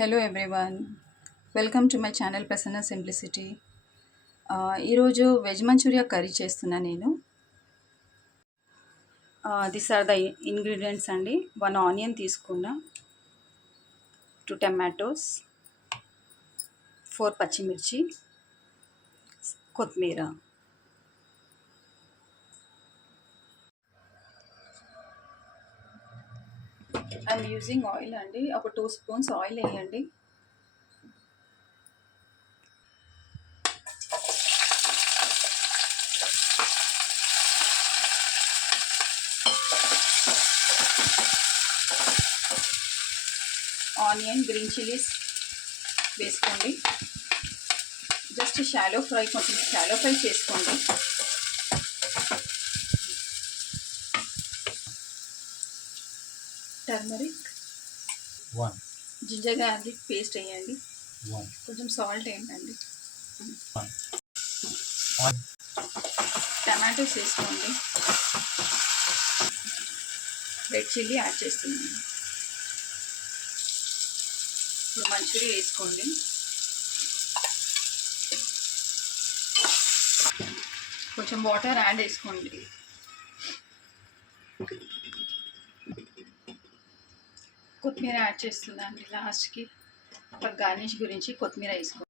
Hello everyone, welcome to my channel Prasanna సింప్లిసిటీ. ఈరోజు veg Manchuria curry చేస్తున్నా నేను. దిస్ ఆర్ ద ఇంగ్రీడియంట్స్ అండి. 1 ఆనియన్ తీసుకున్నా, 2 టమాటోస్, 4 పచ్చిమిర్చి, కొత్తిమీర. ఐఎమ్ యూజింగ్ ఆయిల్ అండి. ఒక 2 స్పూన్స్ ఆయిల్ వేయండి. ఆనియన్, గ్రీన్ చిల్లీస్ వేసుకోండి. జస్ట్ షాలో ఫ్రై, కొంచెం షాలో ఫ్రై చేసుకోండి. టర్మరిక్, జింజర్ గార్లిక్ పేస్ట్ వేయండి. కొంచెం సాల్ట్ వేయండి. టమాటోస్ వేసుకోండి. రెడ్ చిల్లీ యాడ్ చేస్తున్నాను. ఇప్పుడు మంచూరియా వేసుకోండి. కొంచెం వాటర్ యాడ్ చేసుకోండి. కొత్తిమీర యాడ్ చేస్తున్నాను లాస్ట్కి. ఒక గార్నిష్ గురించి కొత్తిమీర వేసుకోండి.